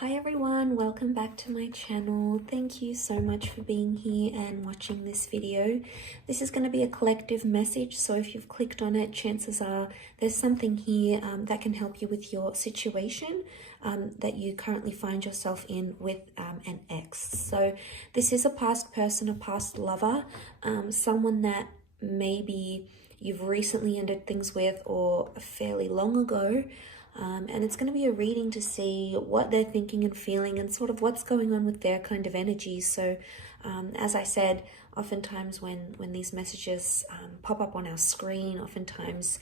Hi everyone, welcome back to my channel. Thank you so much for being here and watching this video. This is going to be a collective message, so if you've clicked on it, chances are there's something here that can help you with your situation that you currently find yourself in with an ex. So this is a past person, a past lover, someone that maybe you've recently ended things with or fairly long ago. And it's going to be a reading to see what they're thinking and feeling and sort of what's going on with their kind of energy. So as I said, oftentimes when these messages pop up on our screen, oftentimes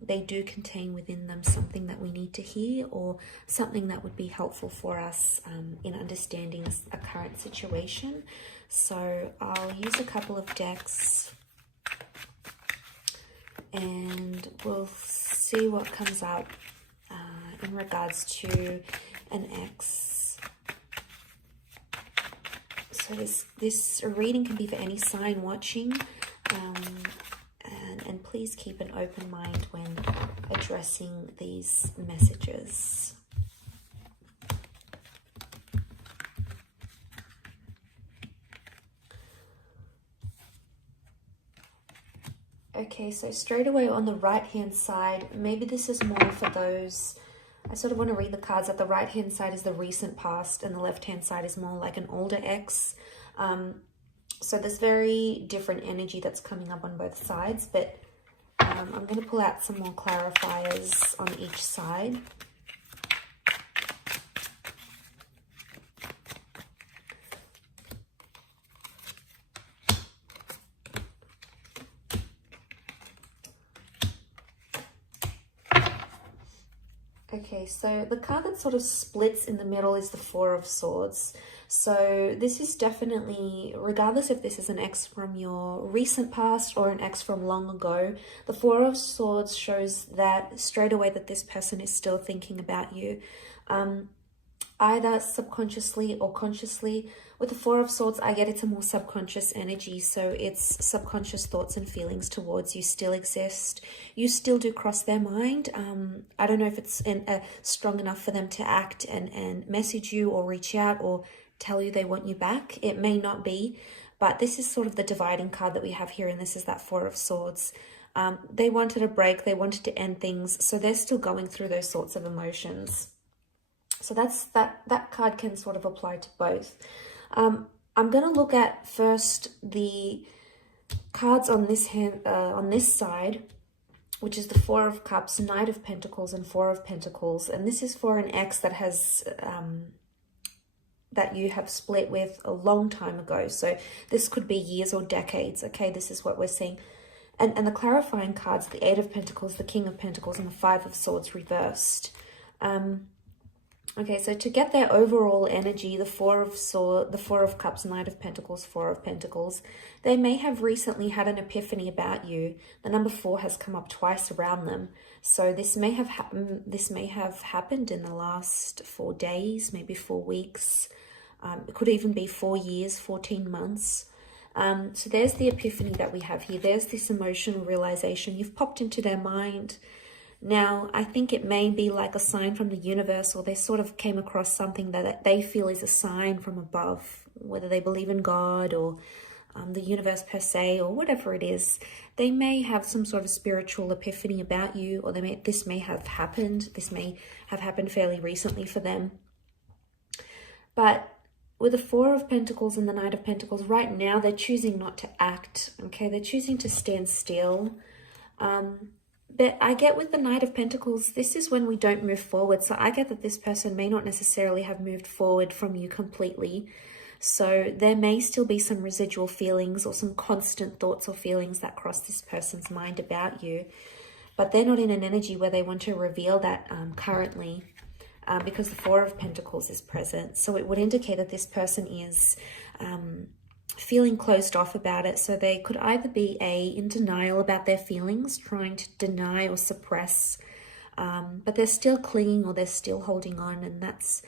they do contain within them something that we need to hear or something that would be helpful for us in understanding a current situation. So I'll use a couple of decks and we'll see what comes up in regards to an ex. So this reading can be for any sign watching, and please keep an open mind when addressing these messages. Okay, so straight away on the right hand side, maybe this is more for those, I sort of want to read the cards that the right hand side is the recent past and the left hand side is more like an older ex. So there's very different energy that's coming up on both sides, but I'm going to pull out some more clarifiers on each side. Okay, so the card that sort of splits in the middle is the Four of Swords. So this is definitely, regardless if this is an ex from your recent past or an ex from long ago, the Four of Swords shows that straight away that this person is still thinking about you, either subconsciously or consciously. With the Four of Swords, I get it's a more subconscious energy, so it's subconscious thoughts and feelings towards you still exist. You still do cross their mind. I don't know if it's strong enough for them to act and message you or reach out or tell you they want you back. It may not be, but this is sort of the dividing card that we have here, and this is that Four of Swords. They wanted a break, they wanted to end things, so they're still going through those sorts of emotions. So that card can sort of apply to both. I'm going to look at first the cards on this hand, on this side, which is the Four of Cups, Knight of Pentacles, and Four of Pentacles. And this is for an ex that has that you have split with a long time ago. So this could be years or decades. Okay, this is what we're seeing. And the clarifying cards, the Eight of Pentacles, the King of Pentacles, and the Five of Swords reversed. Okay, so to get their overall energy, the Four of Cups, Knight of Pentacles, Four of Pentacles, they may have recently had an epiphany about you. The number 4 has come up twice around them. So this may have happened in the last 4 days, maybe 4 weeks. It could even be 4 years, 14 months. So there's the epiphany that we have here. There's this emotional realization. You've popped into their mind. Now, I think it may be like a sign from the universe, or they sort of came across something that they feel is a sign from above, whether they believe in God or the universe per se, or whatever it is. They may have some sort of spiritual epiphany about you, or this may have happened. This may have happened fairly recently for them. But with the Four of Pentacles and the Knight of Pentacles, right now they're choosing not to act, okay? They're choosing to stand still. But I get with the Knight of Pentacles, this is when we don't move forward. So I get that this person may not necessarily have moved forward from you completely. So there may still be some residual feelings or some constant thoughts or feelings that cross this person's mind about you. But they're not in an energy where they want to reveal that currently because the Four of Pentacles is present. So it would indicate that this person is feeling closed off about it. So they could either be in denial about their feelings, trying to deny or suppress, but they're still clinging or they're still holding on, and that's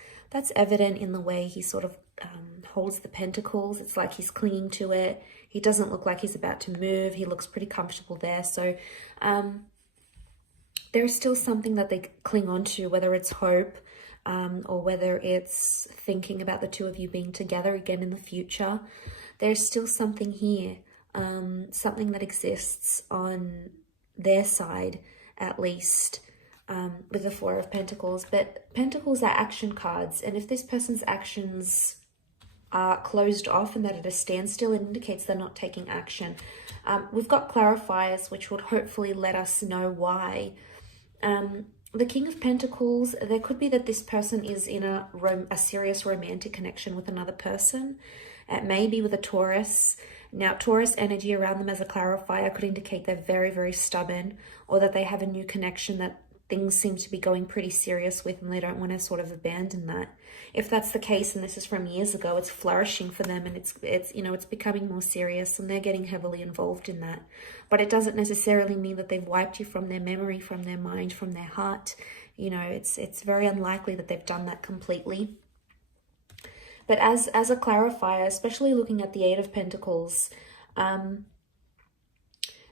evident in the way he sort of holds the pentacles. It's like he's clinging to it. He doesn't look like he's about to move. He looks pretty comfortable there. So there's still something that they cling on to, whether it's hope, or whether it's thinking about the two of you being together again in the future. There's still something here, something that exists on their side, at least, with the Four of Pentacles. But Pentacles are action cards, and if this person's actions are closed off and that at a standstill, it indicates they're not taking action. We've got clarifiers, which would hopefully let us know why. The King of Pentacles, there could be that this person is in a serious romantic connection with another person. It may be with a Taurus. Now, Taurus energy around them as a clarifier could indicate they're very, very stubborn, or that they have a new connection that things seem to be going pretty serious with, and they don't want to sort of abandon that. If that's the case, and this is from years ago, it's flourishing for them, and it's you know, it's becoming more serious, and they're getting heavily involved in that. But it doesn't necessarily mean that they've wiped you from their memory, from their mind, from their heart. You know, it's very unlikely that they've done that completely. But as a clarifier, especially looking at the Eight of Pentacles,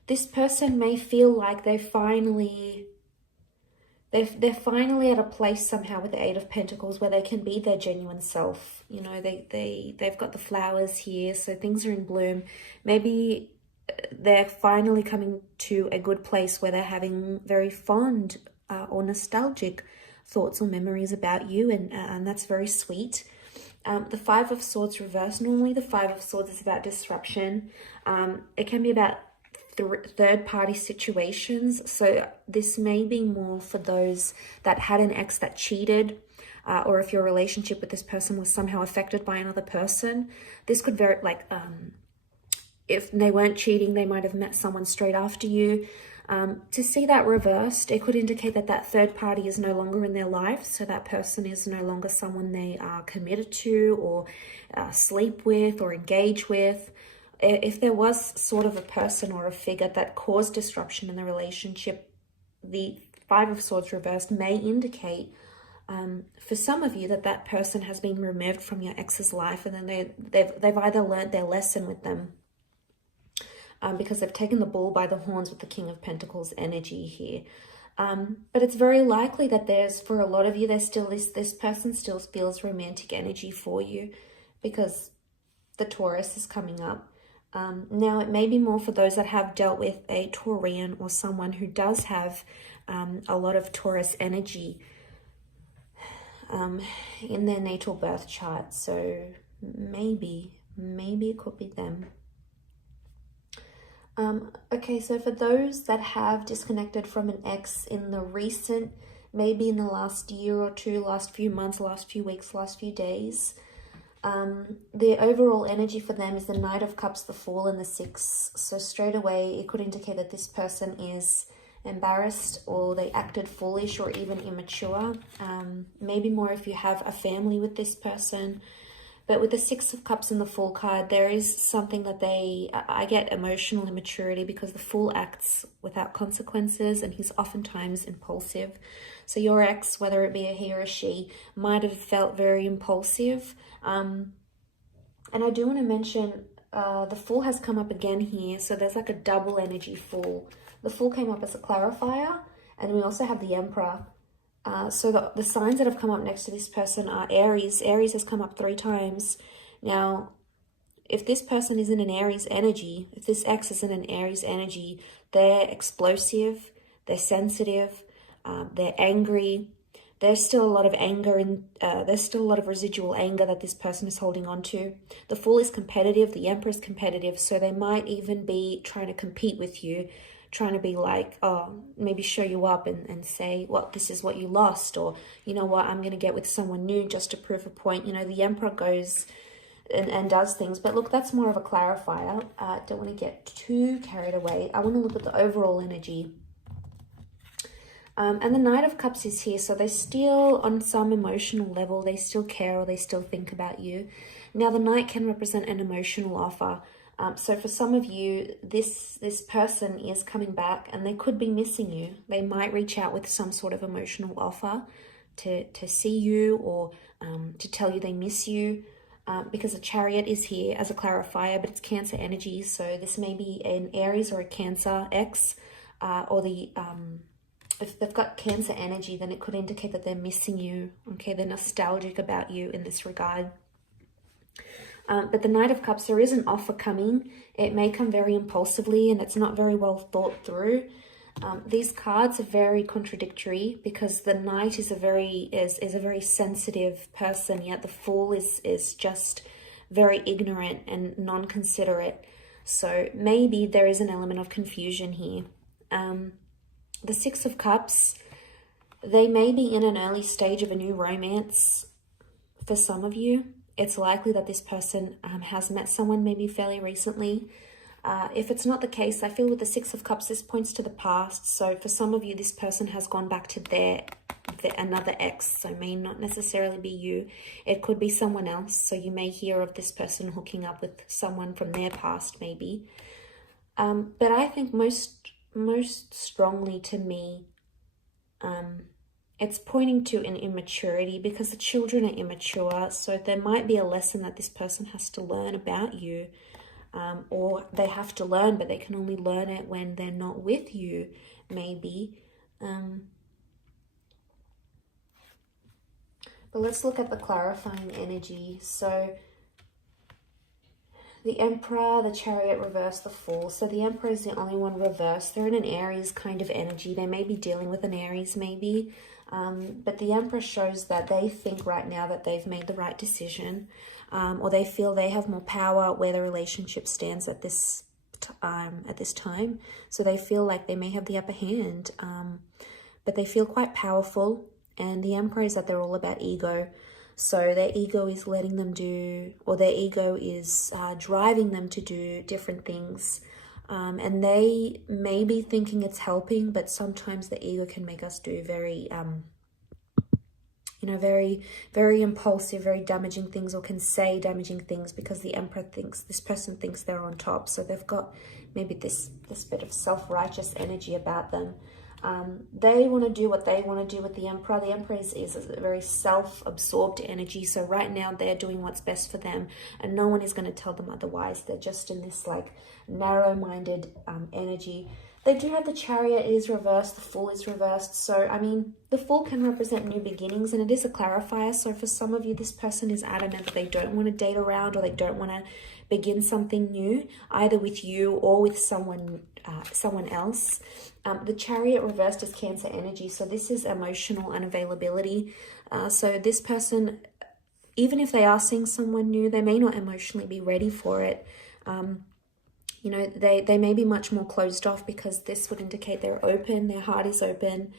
this person may feel like they're finally at a place somehow with the Eight of Pentacles where they can be their genuine self. You know, they've got the flowers here, so things are in bloom. Maybe they're finally coming to a good place where they're having very fond or nostalgic thoughts or memories about you, and that's very sweet. The Five of Swords reversed. Normally the Five of Swords is about disruption. It can be about third-party situations. So this may be more for those that had an ex that cheated, or if your relationship with this person was somehow affected by another person. This could very, like, if they weren't cheating, they might have met someone straight after you. To see that reversed, it could indicate that that third party is no longer in their life. So that person is no longer someone they are committed to, or sleep with, or engage with. If there was sort of a person or a figure that caused disruption in the relationship, the Five of Swords reversed may indicate for some of you that person has been removed from your ex's life, and then they've either learned their lesson with them, because they've taken the bull by the horns with the King of Pentacles energy here. But it's very likely that for a lot of you, there's still this person still feels romantic energy for you, because the Taurus is coming up. Now, it may be more for those that have dealt with a Taurian, or someone who does have a lot of Taurus energy in their natal birth chart. So maybe it could be them. Okay, so for those that have disconnected from an ex in the recent, maybe in the last year or two, last few months, last few weeks, last few days, the overall energy for them is the Knight of Cups, the Fool, and the Six. So straight away, it could indicate that this person is embarrassed, or they acted foolish, or even immature. Maybe more if you have a family with this person. But with the Six of Cups and the Fool card, there is something that I get emotional immaturity, because the Fool acts without consequences, and he's oftentimes impulsive. So your ex, whether it be a he or a she, might have felt very impulsive. And I do want to mention, the Fool has come up again here. So there's like a double energy Fool. The Fool came up as a clarifier, and we also have the Emperor. So the signs that have come up next to this person are Aries. Aries has come up 3 times. Now, if this person is in an Aries energy, if this ex is in an Aries energy, they're explosive, they're sensitive, they're angry. There's still a lot of anger, and there's still a lot of residual anger that this person is holding on to. The Fool is competitive, the Emperor is competitive, so they might even be trying to compete with you, trying to be like, oh, maybe show you up and say, well, this is what you lost, or, you know what, I'm going to get with someone new just to prove a point. You know, the Emperor goes and does things. But look, that's more of a clarifier. Don't want to get too carried away. I want to look at the overall energy. And the Knight of Cups is here, so they still, on some emotional level, they still care, or they still think about you. Now, the Knight can represent an emotional offer. So for some of you, this person is coming back, and they could be missing you. They might reach out with some sort of emotional offer to see you, or to tell you they miss you, because the Chariot is here as a clarifier, but it's Cancer energy. So this may be an Aries or a Cancer ex, or the if they've got Cancer energy, then it could indicate that they're missing you. Okay, they're nostalgic about you in this regard. But the Knight of Cups, there is an offer coming. It may come very impulsively and it's not very well thought through. These cards are very contradictory because the Knight is a very sensitive person, yet the Fool is just very ignorant and non-considerate. So maybe there is an element of confusion here. The Six of Cups, they may be in an early stage of a new romance for some of you. It's likely that this person has met someone maybe fairly recently. If it's not the case, I feel with the Six of Cups, this points to the past. So for some of you, this person has gone back to another ex. So it may not necessarily be you. It could be someone else. So you may hear of this person hooking up with someone from their past maybe. But I think most strongly to me, it's pointing to an immaturity because the children are immature. So there might be a lesson that this person has to learn about you. Or they have to learn, but they can only learn it when they're not with you, maybe. But let's look at the clarifying energy. So the Emperor, the Chariot reverse, the Fool. So the Emperor is the only one reversed. They're in an Aries kind of energy. They may be dealing with an Aries maybe. But the Emperor shows that they think right now that they've made the right decision. Or they feel they have more power where the relationship stands at this time. So they feel like they may have the upper hand. But they feel quite powerful. And the Emperor is that they're all about ego. So their ego is letting them do, or their ego is driving them to do different things. And they may be thinking it's helping, but sometimes the ego can make us do very, very impulsive, very damaging things, or can say damaging things because the Emperor thinks, this person thinks they're on top. So they've got maybe this bit of self-righteous energy about them. They want to do what they want to do with the Emperor. The Emperor is a very self-absorbed energy. So right now they're doing what's best for them and no one is going to tell them otherwise. They're just in this like narrow-minded energy. They do have the Chariot, it is reversed, the Fool is reversed. So, I mean, the Fool can represent new beginnings and it is a clarifier. So for some of you, this person is adamant that they don't want to date around or they don't want to begin something new, either with you or with someone else. The Chariot reversed is Cancer energy. So this is emotional unavailability. So this person, even if they are seeing someone new, they may not emotionally be ready for it. You know, they may be much more closed off because this would indicate they're open, their heart is open,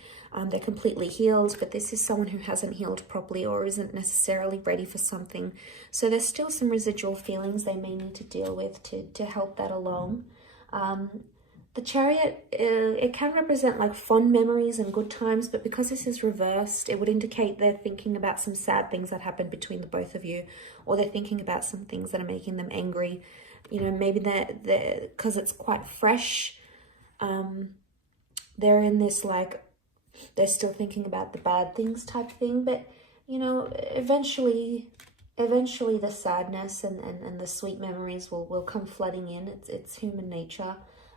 they're completely healed, but this is someone who hasn't healed properly or isn't necessarily ready for something. So there's still some residual feelings they may need to deal with to help that along. The Chariot, it can represent like fond memories and good times, but because this is reversed, it would indicate they're thinking about some sad things that happened between the both of you, or they're thinking about some things that are making them angry. You know, maybe they're because it's quite fresh, they're in this like, they're still thinking about the bad things type thing, but you know, eventually the sadness and the sweet memories will come flooding in. It's human nature,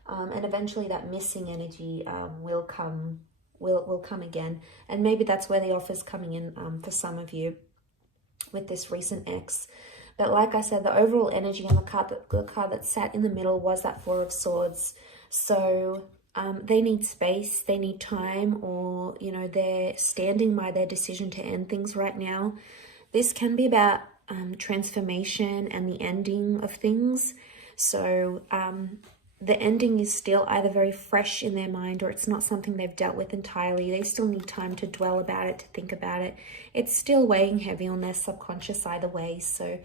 and eventually that missing energy will come again, and maybe that's where the offer's coming in for some of you with this recent ex. But like I said, the overall energy on the card that sat in the middle was that Four of Swords. So they need space, they need time, or, you know, they're standing by their decision to end things right now. This can be about transformation and the ending of things. So the ending is still either very fresh in their mind or it's not something they've dealt with entirely. They still need time to dwell about it, to think about it. It's still weighing heavy on their subconscious either way. So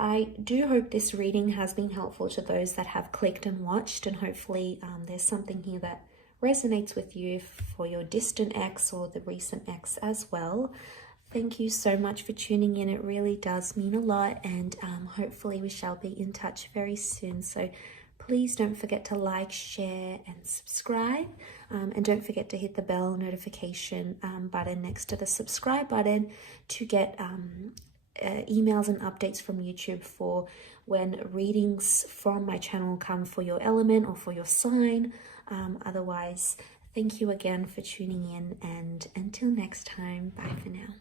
I do hope this reading has been helpful to those that have clicked and watched, and hopefully there's something here that resonates with you for your distant ex or the recent ex as well. Thank you so much for tuning in. It really does mean a lot, and hopefully we shall be in touch very soon. So please don't forget to like, share and subscribe, and don't forget to hit the bell notification button next to the subscribe button to get emails and updates from YouTube for when readings from my channel come for your element or for your sign. Otherwise, Thank you again for tuning in, and until next time, bye for now.